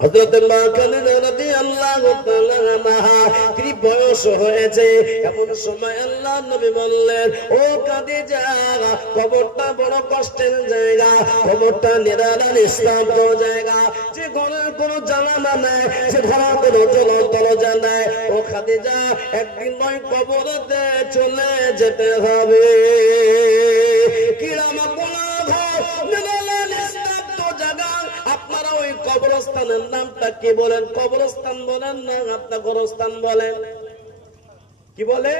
হযরত মা খাদিজা রাদিয়াল্লাহু তাআলা আনহা তিনি বয়স হয়েছে, এমন সময় আল্লাহর নবী বললেন, ও খাদিজা, কবরটা বড় কষ্টের জায়গা, কবরটা নিরালা নিস্তব্ধ জায়গা, যে ঘরের কোনো জানালা নাই, যে ঘরের কোনো দরজা নাই। ও খাদিজা, একদিন নয় কবরেতে চলে যেতে হবে। কিরামা আপনারা ওই কবরস্থানের নামটা কি বলেন? কবরস্থান বলেন না আপনার গোরস্থান বলেন? কি বলে?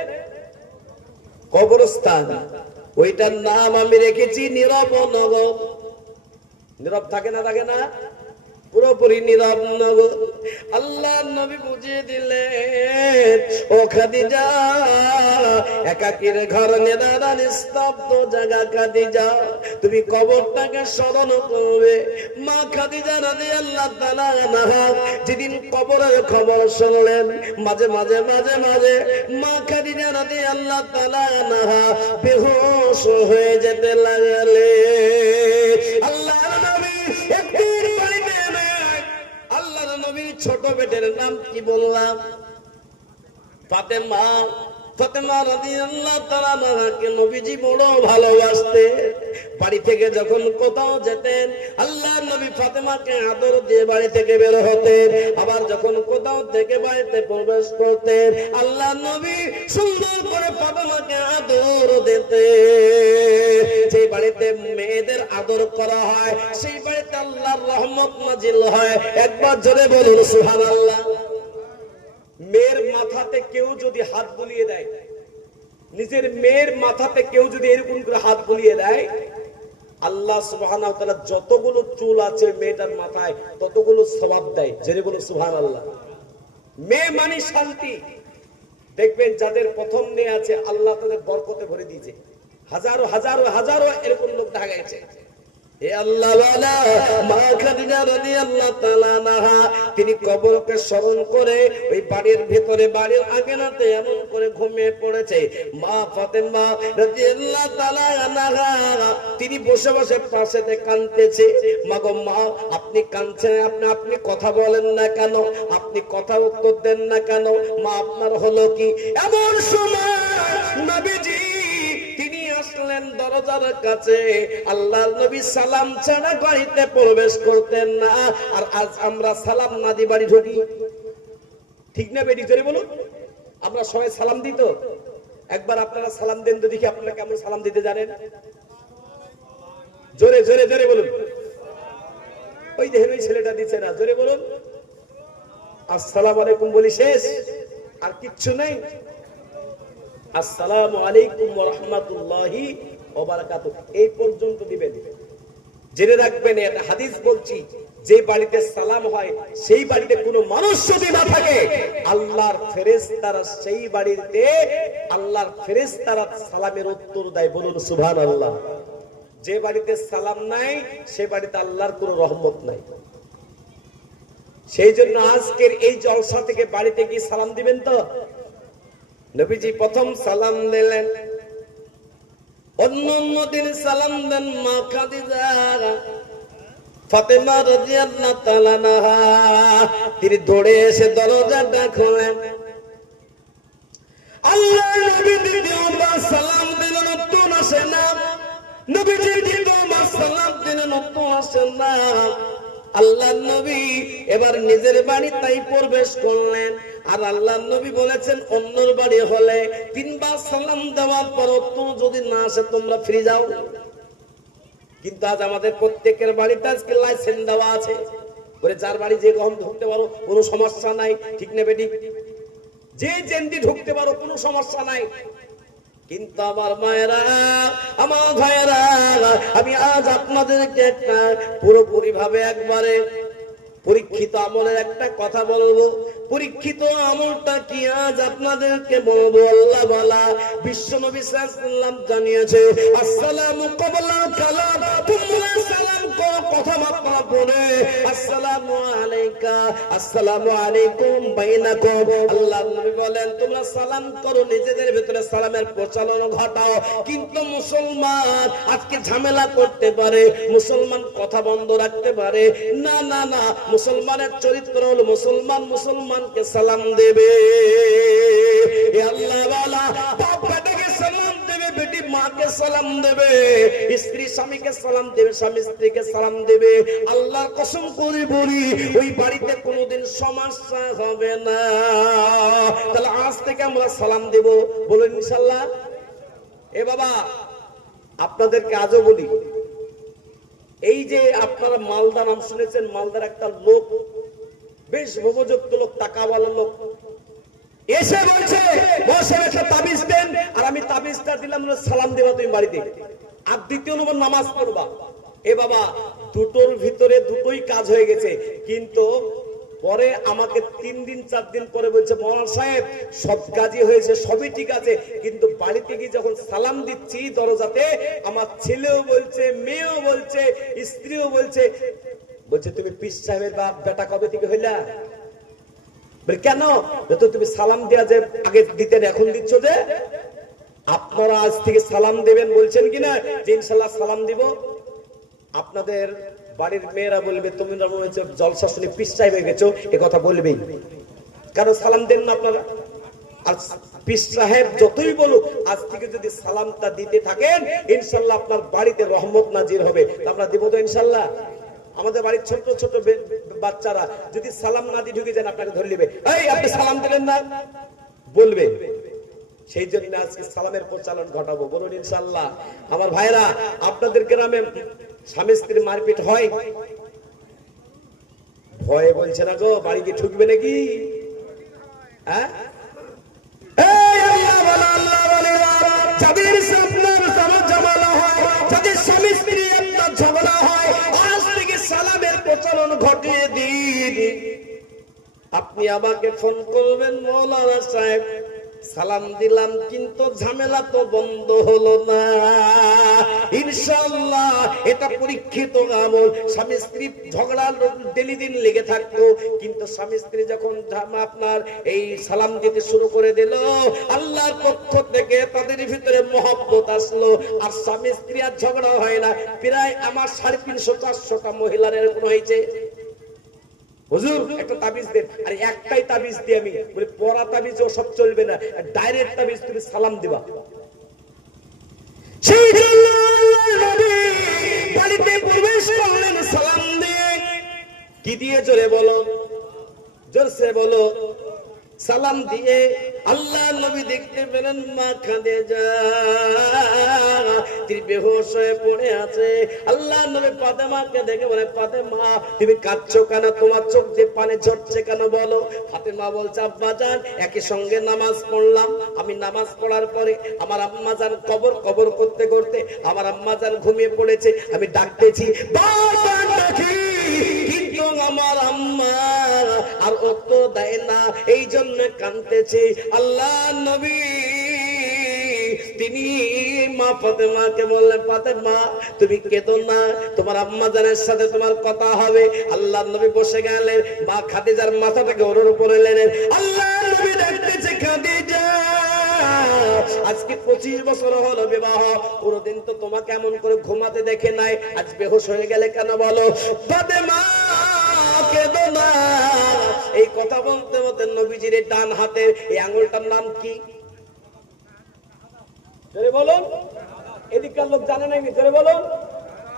কবরস্থান। ওইটার নাম আমি রেখেছি নীরব নগর। নীরব থাকে না, থাকে না? পুরোপুরি নীরব নগর। আল্লাহ নবী বুঝিয়ে দিলেন, ও খাদিজা, একাকীর ঘর নিরালা নিস্তব্ধ জায়গা খাদিজা, তুমি কবরটাকে স্মরণ করবে। মা খাদিজা রাদিয়াল্লাহু তাআলা আনহা যেদিন কবরের খবর শুনলেন, মাঝে মাঝে মা খাদিজা রাদিয়াল্লাহু তাআলা আনহা বেহুশ হয়ে যেতে লাগলেন। আল্লাহর নবী ছোট বেটের নাম কি বললাম? ফাতেমা। ফাতেমা রাদিয়াল্লাহু তাআলা আনহাকে নবীজি বড় ভালোবাসতেন। বাড়ি থেকে যখন কোথাও যেতেন, আল্লাহর নবী ফাতেমাকে আদর দিয়ে বাড়ি থেকে বের হতেন। আবার যখন কোথাও থেকে বাড়িতে প্রবেশ করতেন, আল্লাহর নবী সুন্দর করে ফাতেমাকে আদর দিতেন। যে বাড়িতে মেয়েদের আদর করা হয়, সেই বাড়িতে আল্লাহর রহমত নাজিল হয়। একবার জোরে বলুন সুবহানাল্লাহ। মেয়ের মাথাতে কেউ যদি হাত বুলিয়ে দেয়, নিজের মেয়ের মাথাতে কেউ যদি এরকম করে হাত বুলিয়ে দেয়, আল্লাহ সুবহানাহু ওয়া তাআলা যতগুলো চুল আছে মেয়েটার মাথায় ততগুলো সওয়াব দেয়। জেনে বলুন সুবহানাল্লাহ। মেয়ে মানে শান্তি। দেখবেন যাদের প্রথম মেয়ে আছে, আল্লাহ তাদের বরকতে ভরে দিয়েছে। হাজারো হাজারো হাজারো এরকম লোক দেখা গেছে। এ আল্লাহ ওয়ালা মা খাদিজা রাদিয়াল্লাহু তাআলা আনহা তিনি কবরকে স্মরণ করে ওই বাড়ির ভিতরে, বাড়ির আঙিনাতে এমন করে ঘুমিয়ে পড়েছে। মা ফাতেমা রাদিয়াল্লাহু তাআলা আনহা তিনি বসে বসে পাশেতে কাঁদতেছে। মাগো মা, আপনি কাঁদছেন, আপনি কথা বলেন না কেন? আপনি কথা উত্তর দেন না কেন? মা, আপনার হলো কি? এমন সময় নবীজি দরজার কাছে। আল্লাহর নবী সালাম ছাড়া বাড়িতে প্রবেশ করতেন না। আর আজ আমরা সালাম না দিয়ে বাড়ি ঢুকি, ঠিক না বেটি? জোরে বলুন। আমরা সবাই সালাম দিত। একবার আপনারা সালাম দেন তো দেখি, আপনারা কেমন সালাম দিতে জানেন? জোরে জোরে জোরে বলুন। ওই দেখেন ওই ছেলেটা দিচ্ছে না। জোরে বলুন। আসসালামু আলাইকুম বলি শেষ, আর কিচ্ছু নেই। আসসালামু আলাইকুম ওয়া রাহমাতুল্লাহি ওয়া বারাকাতুহু এই পর্যন্ত দিবেন। জেনে রাখবেন, এটা হাদিস বলছি, যে বাড়িতে সালাম হয় সেই বাড়িতে কোনো মানুষ যদি না থাকে, আল্লাহর ফেরেশতারা সেই বাড়িতে, আল্লাহর ফেরেশতারা সালামের উত্তর দেয়। বলুন সুবহানাল্লাহ। যে বাড়িতে সালাম নাই সে বাড়িতে আল্লাহর কোনো রহমত নাই। সেই জন্য আজকের এই জলসা থেকে বাড়িতে গিয়ে সালাম দিবেন তো। নবীজি প্রথম সালাম দিলেন, অন্য দিন সালাম দেন মা খাদিজা। ফাতেমা রাদিয়াল্লাহু তাআলা আনহা তিনি দৌড়ে এসে দরজাটা খোলেন। আল্লাহর নবী দ্বিতীয়বার সালাম দিলেন, উত্তর আসে না। নবীজি দ্বিতীয়বার সালাম দিলেন, উত্তর আসে না। আল্লাহর নবী এবার নিজের বাড়ি তাই প্রবেশ করলেন। আর আল্লাহর নবী বলেছেন, অন্যর বাড়ি হলে তিনবার সালাম দেওয়ার পর উত্তর যদি না আসে তোমরা ফিরে যাও। কিন্তু আজ আমাদের প্রত্যেকের বাড়িতে আজকে লাইসেন্স দেওয়া আছে, বলে যার বাড়ি যে রকম ঢুকতে পারো, কোনো সমস্যা নাই, ঠিক না বেটি? যে যেমনি ঢুকতে পারো, কোনো সমস্যা নাই। কিন্তু আমার মায়েরা, আমার ভাইয়েরা, আমি আজ আপনাদেরকে একটা পুরোপুরি ভাবে একবারে পরীক্ষিত আমলের একটা কথা বলবো। পরীক্ষিত আমলটা কি আজ আপনাদেরকে বলবো। আল্লাহ বলা বিশ্ব নবী সাল্লাল্লাহু আলাইহি ওয়াসাল্লাম জানিয়েছে, আসসালামু ক্বাবলা কালাম, তোমরা সালাম করো কথাবার্তা বলে। আসসালামু আলাইকা, আসসালামু আলাইকুম বাইনাকুম। আল্লাহর নবী বলেন, তোমরা সালাম করো, নিজেদের ভিতরে সালামের প্রচলন ঘটাও। কিন্তু মুসলমান আজকে ঝামেলা করতে পারে, মুসলমান কথা বন্ধ রাখতে পারে না। মুসলমানের চরিত্র হলো মুসলমান মুসলমানকে সালাম দেবে। এ আল্লাহ ওয়ালা বাপ বেটাকে সালাম দেবে, বেটি মাকে সালাম দেবে, স্ত্রী স্বামীকে সালাম দেবে, স্বামী স্ত্রীকে সালাম দেবে। আল্লাহর কসম করে বলি ওই বাড়িতে কোনোদিন সমস্যা হবে না। তাহলে আজ থেকে আমরা সালাম দেব, বলুন ইনশাআল্লাহ। এ বাবা আপনাদেরকে আজও বলি, এই যে আপনারা মালদা নাম শুনেছেন, মালদার একটা লোক, বেশ উপযুক্ত লোক, টাকাওয়ালা লোক, এসে বলছে বসে একটা তাবিজ দেন, আর আমি তাবিজটা দিলাম, সালাম দেবা তুমি বাড়িতে, আর দ্বিতীয় নম্বর নামাজ পড়বা। এ বাবা দুটোর ভিতরে দুটোই কাজ হয়ে গেছে, কিন্তু পরে আমাকে 3 দিন 4 দিন পরে বলছে মৌলানা সাহেব সব কাজই হয়েছে, সবই ঠিক আছে, কিন্তু বাড়িতে গিয়ে যখন সালাম দিচ্ছি দরজাতে, আমার ছেলেও বলছে, মেয়েও বলছে, স্ত্রীও বলছে, তুমি পীর সাহেবের বাপ বেটা কবে থেকে হইলা? কেন? তুমি সালাম দেওয়া যে আগে দিতেন এখন দিচ্ছ যে? আপনারা আজ থেকে সালাম দেবেন বলছেন কিনা যে ইনশাআল্লাহ সালাম দিব? আপনাদের বাড়ির মেয়েরা বলবে তুমি জলসা শুনে পীর সাহেব হয়ে গেছো, এ কথা বলবেই, কারণ সালাম দেন না আপনারা। আর পীর সাহেব যতই বলুক, আজ থেকে যদি সালামটা দিতে থাকেন ইনশাআল্লাহ আপনার বাড়িতে রহমত নাজির হবে। আমরা দিব তো ইনশাআল্লাহ? আমাদের বাড়ির ছোট ছোট বাচ্চারা যদি সালাম না দিয়ে ঢুকে যান আপনাকে ধরে নেবে, এই আপনি সালাম দিলেন না বলবে। সেই জন্য আজকে সালামের প্রচলন ঘটাবো, বলুন ইনশাআল্লাহ। আমার ভাইরা, আপনাদের গ্রামে স্বামী স্ত্রী মারপিট হয়? ভয়ে বলছে না গো, বাড়িতে ঢুকবে নাকি? হ্যাঁ, যাদের ঝগড়া হয়, যাদের স্বামী স্ত্রী ঝগড়া হয়, আজ থেকে সালামের প্রচলন ঘটিয়ে দিন। আপনি আমাকে ফোন করবেন, মৌলানা সাহেব সালাম দিলাম কিন্তু ঝামেলা তো বন্ধ হলো না। ইনশাআল্লাহ এটা পরীক্ষিত আমল। স্বামী স্ত্রী ঝগড়া ডেলি দিন লেগে থাকতো, কিন্তু স্বামী স্ত্রী যখন আপনার এই সালাম দিতে শুরু করে দিল, আল্লাহর পক্ষ থেকে তাদের ভিতরে মহব্বত আসলো, আর স্বামী স্ত্রী আর ঝগড়া হয় না। প্রায় আমার 350-400টা মহিলার এরকম হয়েছে, হুজুর একটা তাবিজ দেন, আর একটাই তাবিজ দিয়ে আমি বলি পরা তাবিজ ও সব চলবে না, ডাইরেক্ট তাবিজ, তুমি সালাম দিবা। সেই জন্য নবী বাড়িতে প্রবেশ করলেন সালাম দিয়ে। কি দিয়ে? জোরে বলো, জোরসে বলো। সালাম দিয়ে আল্লাহ নবী দেখতে পেলেন মা খাদিজা তিনি বেহুশ হয়ে পড়ে আছে। আল্লাহ নবী ফাতেমাকে দেখে বলে, ফাতেমা তুমি কাঁদছো কেন? তোমার চোখ দিয়ে পানি ঝরছে কেন বলো? ফাতেমা বলছে, আব্বাজান একই সঙ্গে নামাজ পড়লাম, আমি নামাজ পড়ার পরে আমার আম্মাজান কবর কবর করতে করতে আমার আম্মাজান ঘুমিয়ে পড়েছে, আমি ডাকতেছি বাবা ডাকি, কিন্তু আমার আম্মা আর উত্তর দেয় না, এই জন্য কাঁদতেছি। আল্লাহ নবী তিনি মা ফাতেমাকে বললেন, ফাতেমা তুমি কেঁদো না, তোমার আম্মা জানের সাথে তোমার কথা হবে। আল্লাহ নবী বসে গেলেন, মা খাদিজার মাথাটাকে ওর উপরে নিলেন। আল্লাহ নবী ডাকতেছে, খাদিজা আজকে 25 বছর হলো বিবাহ, কোনদিন তো তোমাকে এমন করে ঘুমাতে দেখে নাই, আজ বেহুশ হয়ে গেলে কেন বলো? ফাতেমা কেঁদো না। এই কথা বলতে বলতে নবীজির ডান হাতের এই আঙ্গুলটার নাম কি? জোরে বলুন, এদিককার লোক জানে নাকি? জোরে বলুন,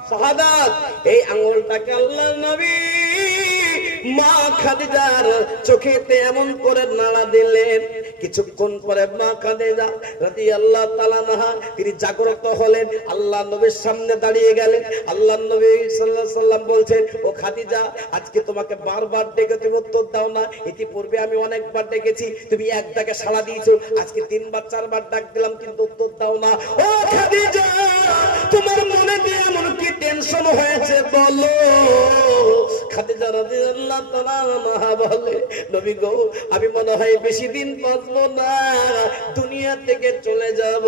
শাহাদাত। এই আঙ্গুলটাকে আল্লাহর নবী মা খাদিজার চোখেতে এমন করে নাড়া দিলেন। কিছুক্ষণ পরে মা খাদিজা রাদিয়াল্লাহু তাআলা আনহা তিনি জাগ্রত হলেন, আল্লাহ নবীর সামনে দাঁড়িয়ে গেলেন। আল্লাহ নবী সাল্লাল্লাহু আলাইহি সাল্লাম বলছেন, ও খাদিজা আজকে তোমাকে বারবার ডেকে তুমি উত্তর দাও না, ইতিপূর্বে আমি অনেকবার ডেকেছি, তুমি এক ডাকে সাড়া দিয়েছো, আজকে 3বার 4বার ডাক দিলাম কিন্তু উত্তর দাও না। ও খাদিজা তোমার মনে দিয়ে এমন কি টেনশন হয়েছে বলো? খাদিজা রাদিয়াল্লাহু তাআলা আনহা বলে, নবী গো আমি মনে হয় বেশি দিন বাঁচবো না, দুনিয়া থেকে চলে যাব।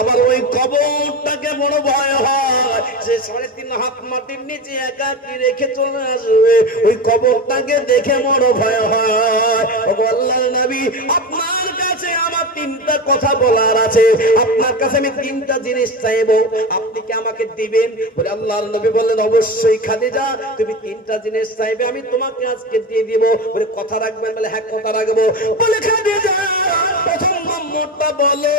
আবার ওই কবরটাকে বড় ভয় হয়, যে 3.5 হাত মাটির নিচে একাকী রেখে চলে আসবে, ওই কবরটাকে দেখে বড় ভয় হয়। ও আল্লাহর নবী আপনার কাছে আমার 3 তিনটা কথা বলার আছে, আপনার কাছে আমি তিনটা জিনিস চাইবো, আপনি কি আমাকে দিবেন? বলে আল্লাহর নবী বললেন অবশ্যই খাদিজা, তুমি তিনটা জিনিস চাইবে, আমি তোমাকে আজকে দিয়ে দিব। বলে কথা রাখবেন? বলে হ্যাঁ কথা রাখবো। বলে খাদিজা প্রথম নম্বরটা বলো।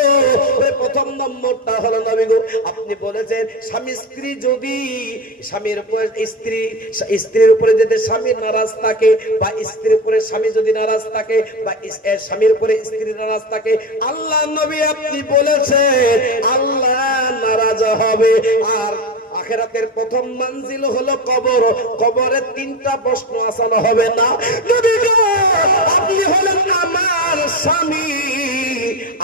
প্রথম নম্বরটা হলো নবী গো, আপনি বলেছেন স্বামী স্ত্রী যদি স্বামীর উপরে স্ত্রীর উপরে যদি স্বামীর নারাজ থাকে, বা স্ত্রীর উপরে স্বামী যদি নারাজ থাকে, বা স্বামীর উপরে স্ত্রী নারাজ থাকে, আল্লাহ নবী আপনি বলেছেন আল্লাহ নারাজ হবে। আর আখিরাতের প্রথম মঞ্জিল হলো কবর, কবরে তিনটা প্রশ্ন আসানো হবে না। নবী গো আপনি হলেন আমার স্বামী,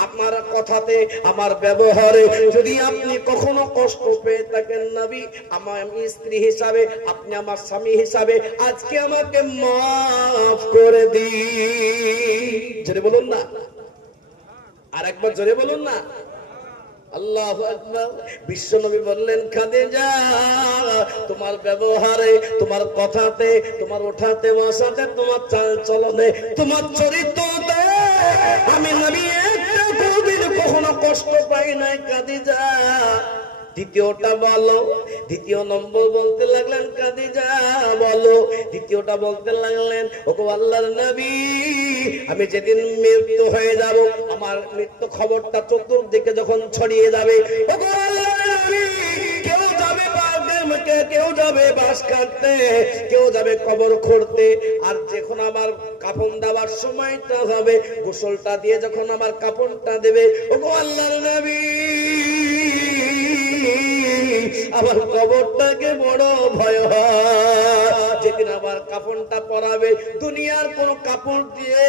আপনার কথাতে আমার ব্যবহারে যদি আপনি কখনো কষ্ট পেয়ে থাকেন নবী, আমার স্ত্রী হিসাবে আপনি আমার স্বামী হিসাবে আজকে আমাকে মাফ করে দিন। জোরে বলুন না, আর একবার জোরে বলুন না। আল্লাহু আকবার। বিশ্ব নবী বললেন খাদিজা তোমার ব্যবহারে, তোমার কথাতে, তোমার ওঠাতে বসাতে, তোমার চাল চলনে, তোমার চরিত্রতে আমি নবী একটা কোনদিন কখনো কষ্ট পাই নাই খাদিজা। দ্বিতীয়টা বলো। দ্বিতীয় নম্বর বলতে লাগলেন খাদিজা বলো। দ্বিতীয়টা বলতে লাগলেন ওগো আল্লাহর নবী আমি যেদিন মৃত্যু হয়ে যাব, আমার মৃত্যু খবরটা চতুর্দিকে যখন ছড়িয়ে যাবে, ওগো আল্লাহর নবী কেউ যাবে বাগেরকে, কেউ যাবে বাঁশ কাটতে, কেউ যাবে কবর খুঁড়তে, আর যখন আমার কাফন দেওয়ার সময়টা হবে, গোসলটা দিয়ে যখন আমার কাফনটা দেবে, ওগো আল্লাহর নবী আমার কবরটাকে বড় ভয় হয়। যেদিন আমার কাফনটা পরাবে, দুনিয়ার কোন কাপড় দিয়ে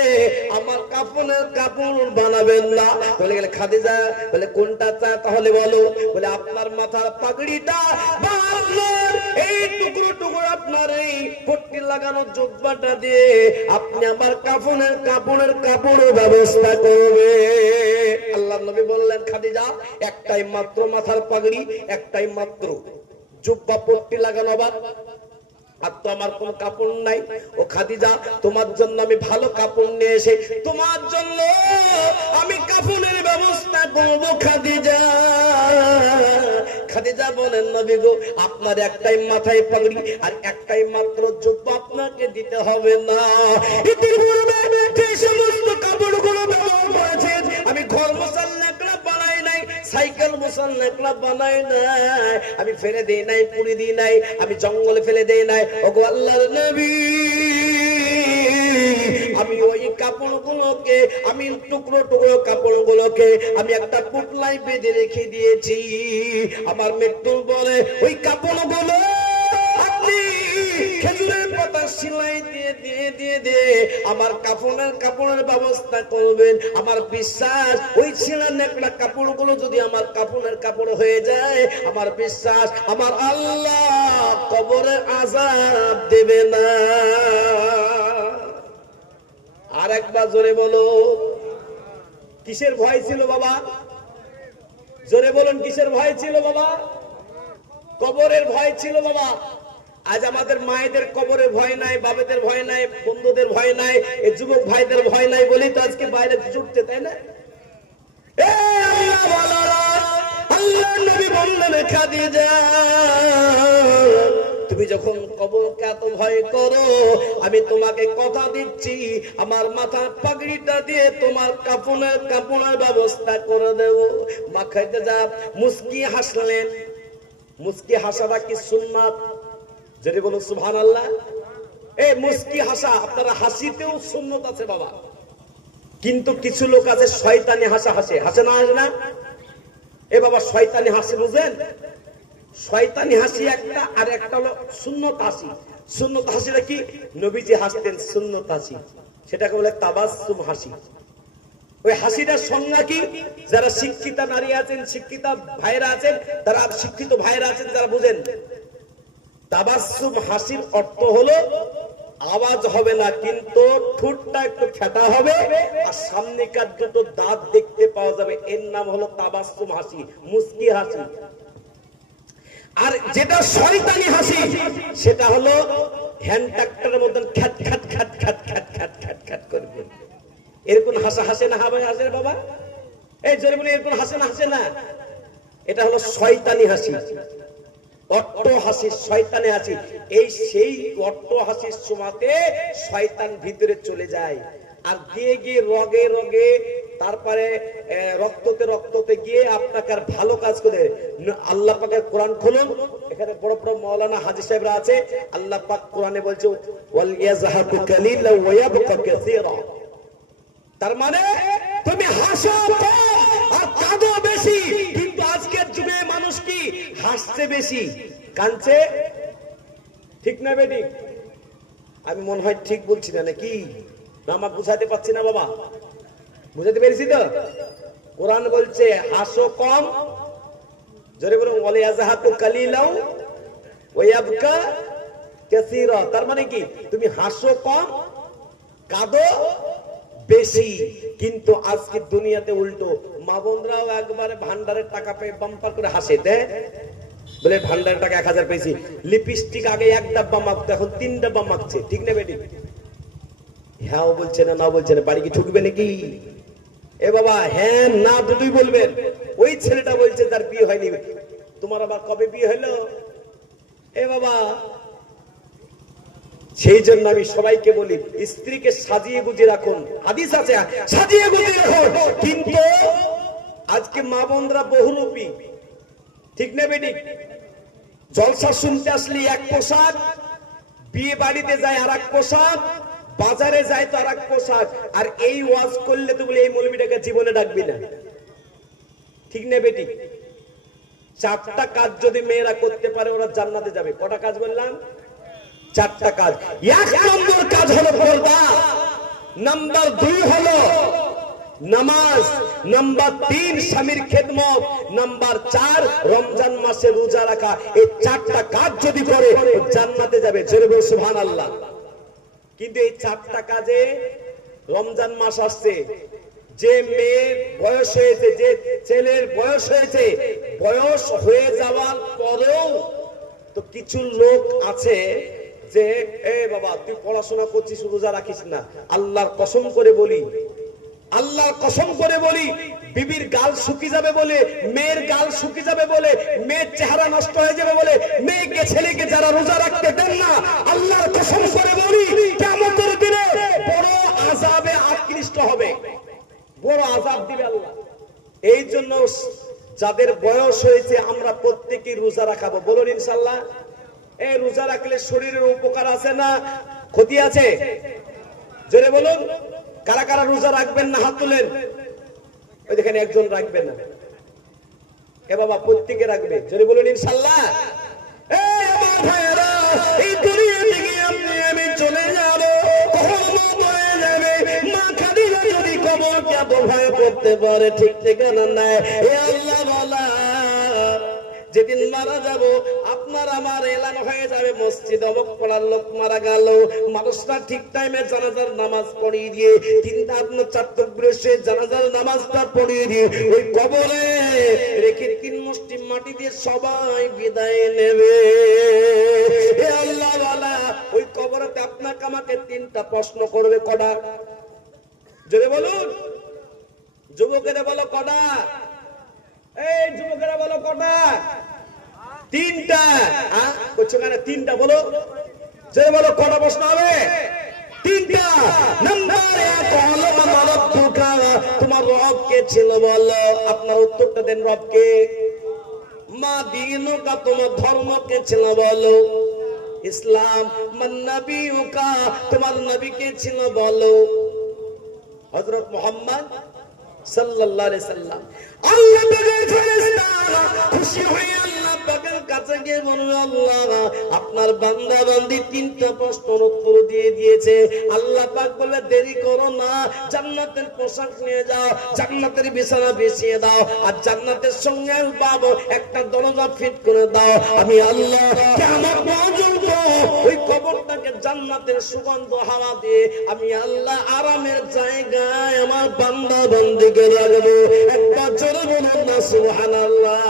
আমার কাফনের কাপড় বানাবেন না। বলে গেলে খাদিজা বলে কোনটা চা তাহলে বলো। বলে আপনার মাথার পাগড়িটা বা আপনার এই টুকরো টুকরো আপনার এই পট্টি লাগানো জুব্বাটা দিয়ে আপনি আমার কাফনের কাপড়ের ব্যবস্থা করবে। আল্লাহর নবী বললেন খাদিজা একটাই মাত্র মাথার পাগড়ি, একটাই মাত্র জুব্বা পট্টি লাগানো, আর তো আমার কোন কাপড় নাই। ও খাদিজা তোমার জন্য আমি ভালো কাপড় নিয়ে এসে তোমার জন্য আমি কাফনের ব্যবস্থা করব। খাদিজা খাদিজা বলেন নবী গো আপনার একটাই মাথায় পাগড়ি আর একটাই মাত্র জুব্বা আপনাকে দিতে হবে না। ইতিপূর্বে যে সমস্ত কাপড়গুলো ব্যবহার করেছেন, আমি ঘর মোছার ন্যাকড়া বানাই নাই, সাইকেল মোছার ন্যাকড়া বানাই নাই, আমি ফেলে দেই নাই, পুড়ি দিই নাই, আমি জঙ্গলে ফেলে দেই নাই। ওগো আল্লাহর নবী আমি ওই কাপড়গুলোকে, আমি টুকরো টুকরো কাপড়গুলোকে আমি একটা পুটলাই বেঁধে রেখে দিয়েছি। আমার মৃত্যুর পরে ওই কাপড়গুলো আপনি খেজুরের পাতা সেলাই দিয়ে দিয়ে দিয়ে দিয়ে আমার কাপড়ের ব্যবস্থা করবেন। আমার বিশ্বাস ওই ছেঁড়া নেকড়া কাপড়গুলো যদি আমার কাপড়ের কাপড় হয়ে যায়, আমার বিশ্বাস আমার আল্লাহ কবরে আযাব দেবে না। আর একবার জোরে বলো কিসের ভয় ছিল বাবা? জোরে বলুন কিসের ভয় ছিল বাবা? কবরের ভয় ছিল বাবা। আজ আমাদের মায়েদের কবরের ভয় নাই, বাবাদের ভয় নাই, বন্ধুদের ভয় নাই, এই যুবক ভাইদের ভয় নাই বলেই তো আজকে বাইরে ছুটতে, তাই না? আল্লাহ নবী বললেন খাদিজা তুমি যখন কবরকে এত ভয় করো, আমি তোমাকে কথা দিচ্ছি আমার মাথার পাগড়িটা দিয়ে তোমার কাপড়ের ব্যবস্থা করে দেব। মা খাদিজা মুস্কি হাসলেন। মুস্কি হাসাটা কি সুন্নাত? যদি বলো সুবহানাল্লাহ। এই মুস্কি হাসা, আপনারা হাসিতেও সুন্নাত আছে বাবা, কিন্তু কিছু লোক আছে শয়তানি হাসা হাসে, হাসে না হাসে না? এ বাবা শয়তানি হাসি বুঝেন? শয়তানি হাসি একটা, আর একটা হলো সুন্নত হাসি। সুন্নত হাসিটা কি? নবীজি হাসতেন সুন্নত হাসি, সেটাকে বলে তাবাসসুম হাসি। ওই হাসিটার সংজ্ঞা কি? যারা শিক্ষিতা নারী আছেন, শিক্ষিতা ভাইরা আছেন, তারা শিক্ষিত ভাইরা আছেন যারা বুঝেন, তাবাসসুম হাসির অর্থ হলো আওয়াজ হবে না, কিন্তু ঠোঁটটা একটু ফেটা হবে আর সামনেকার দুটো দাঁত দেখতে পাওয়া যাবে, এর নাম হলো তাবাসসুম হাসি, মুস্কি হাসি। আর যেটা শয়তানি হাসি সেটা হলো হ্যান্ড ট্রাক্টরের মতন খ্যাট খ্যাট খ্যাট খ্যাট খ্যাট খ্যাট খ্যাট খ্যাট করবে। এরকম হাসা হাসে না? হাসে বাবা? এই জোরে বলে এরকম হাসে না, হাসে না, এটা হলো শয়তানি হাসি, অট্ট হাসি, শয়তানি হাসি। এই সেই অট্ট হাসির সময়তে শয়তান ভিতরে চলে যায় আর গিয়ে গিয়ে রগে রগে, তারপরে রক্ততে রক্ততে গিয়ে আপনাকে আর ভালো কাজ করে। আল্লাহ পাকের কোরআন খুলুন, এখানে বড় বড় মাওলানা হাজী সাহেবরা আছে। আল্লাহ পাক কোরআনে বলছে ওয়াল ইয়াযহাকু কালিলা ওয়া ইয়াবকা কাসীরা। তার মানে তুমি হাসো আর কাঁদো বেশি, কিন্তু আজকের যুগে মানুষ কি হাসছে বেশি, কাঁদছে, ঠিক না বেটি? আমি মনে হয় ঠিক বলছি না নাকি? না আমাকে বুঝাতে পারছি না বাবা? বুঝাতে পেরেছি তো? কোরআন বলছে হাসো কম, জোরে বলুন ওয়াল ইয়াযহাকু কালিলা ওয়া ইয়াবকা কাসীরা। তার মানে কি তুমি হাসো কম, কাঁদো বেশি। কিন্তু আজকে দুনিয়াতে উল্টো, মা বোনরাও একবারে ভান্ডারের টাকা পেয়ে বাম্পার করে হাসে, বলে ভান্ডারের টাকা 1000 পেয়েছি। লিপস্টিক আগে 1 ডাব্বা মাখতো, এখন 3 ডাব্বা মাখছে, ঠিক না বেটি? হ্যাঁ বলছে না, না বলছে না, বাড়ি কি ঠুকবে নাকি? এ বাবা হ্যাঁ না দুটোই বলবেন। ওই ছেলেটা বলছে তার বিয়ে হয়নি, তোমার আবার কবে বিয়ে হলো? এ বাবা, সেই জন্য আমি সবাইকে বলি স্ত্রীকে সাজিয়ে গুজিয়ে রাখুন, হাদিস আছে সাজিয়ে গুজিয়ে রাখুন। কিন্তু আজকে মা বোনরা বহুরূপী, ঠিক না বেটি? জলসা শুনতে আসলে এক পোশাক, বিয়ে বাড়িতে যায় আর এক পোশাক, বাজারে যায় তো আর এক পোশাক। আর এই ওয়াজ করলে তো বলে এই মৌলবীটাকে জীবনে ডাকবি না, ঠিক না বেটি? 4টা কাজ যদি মেয়েরা করতে পারে ওরা জান্নাতে যাবে। কটা কাজ বললাম? 4টা কাজ। 1 নম্বর কাজ হলো পর্দা, নাম্বার 2 হলো নামাজ, নাম্বার 3 স্বামীর খেদমত, নাম্বার 4 রমজান মাসে রোজা রাখা। এই 4টা কাজ যদি করে জান্নাতে যাবে, জোরে বল সুবহানাল্লাহ। কিন্তু এই 4টা কাজে রমজান মাস আসছে, যে মেয়ের বয়স হয়েছে, যে ছেলের বয়স হয়েছে, বয়স হয়ে যাওয়ার পরেও তো কিছু লোক আছে যে এ বাবা তুই পড়াশোনা করছিস রোজা রাখিস না। আল্লাহর কসম করে বলি, আল্লাহর কসম করে বলি, বিবির গাল শুকিয়ে যাবে বলে, মেয়ের গাল শুকিয়ে যাবে বলে, মেয়ের চেহারা নষ্ট হয়ে যাবে বলে মেয়েকে ছেলেকে যারা রোজা রাখতে দেন না, আল্লাহর কসম করে বলি কিয়ামতের দিনে বড় আযাবে আকৃষ্ট হবে, বড় আযাব দিবে আল্লাহ। এই জন্য যাদের বয়স হয়েছে আমরা প্রত্যেকেই রোজা রাখাবো, বলুন ইনশাআল্লাহ। এই রোজা রাখলে শরীরের উপকার আছে না ক্ষতি আছে? জোরে বলুন। কারা কারা রোজা রাখবেন না হাত তুলেন। ওই দেখেন একজন রাখবেন না, এ বাবা প্রত্যেকে রাখবে, জোরে বলুন ইনশাআল্লাহ। এই আমার ভাইরা, এই দুনিয়া থেকে আপনি আমি চলে যাব, কখন হয়ে যাবে, মা খাদিজা যদি কবরকে এত ভয় করতে পারে, ঠিক ঠিকানা নাই। এ আল্লাহ বলা যেদিন মারা যাব আপনার আমার এলান হয়ে যাবে, মসজিদ অবক পড়ার লোক মারা গেল, মানুষরা ঠিক টাইমে জানাজার নামাজ পড়িয়ে দিয়ে, কিন্তু আপনার চারটে জানাজার নামাজটা পড়িয়ে দিয়ে ওই কবরে রেখে 3 মুষ্টি মাটি দিয়ে সবাই বিদায় নেবে। হে আল্লাহ ওয়ালা, ওই কবরেতে আপনাকে আমাকে 3টা প্রশ্ন করবে। কটা? জোরে বলুন, যুবকেরা বলো কটা? এই যুবকেরা বলো কটা? 3টা। করছো কেন? 3টা বলো, যে বলো কটা প্রশ্ন হবে? 3টা। নাম্বার 1 হলো মান রব্বুকা, তোমার রব কে ছিল বলো, আপনার উত্তরটা দেন রব কে। মা দীনুকা, তোমার ধর্ম কে ছিল বলো, ইসলাম। মান নবিয়ুকা, তোমার নবী কে ছিল বলো, হযরত মুহাম্মদ সাল্লাল্লাহু আলাইহি সাল্লাম। আল্লাহ পাকের ফেরেশতারা খুশি হয়ে আল্লাহ পাকের কাছে গিয়ে বলল, আল্লাহ আপনার বান্দা বান্দি 3টা প্রশ্নের উত্তর দিয়ে দিয়েছে। আল্লাহ পাক বলে দেরি করো না, জান্নাতের পোশাক নিয়ে যাও, জান্নাতের বিছানা বিছিয়ে দাও, আর জান্নাতের সঙ্গে বাবু একটা দরজা ফিট করে দাও। আমি আল্লাহ কিয়ামত পর্যন্ত ওই কবরটাকে জান্নাতের সুগন্ধ হাওয়া দিয়ে আমি আল্লাহ আরামের জায়গায় আমার বান্দা বান্দিকে রাখবো। একটা জোরে বলুন না সুবহানাল্লাহ।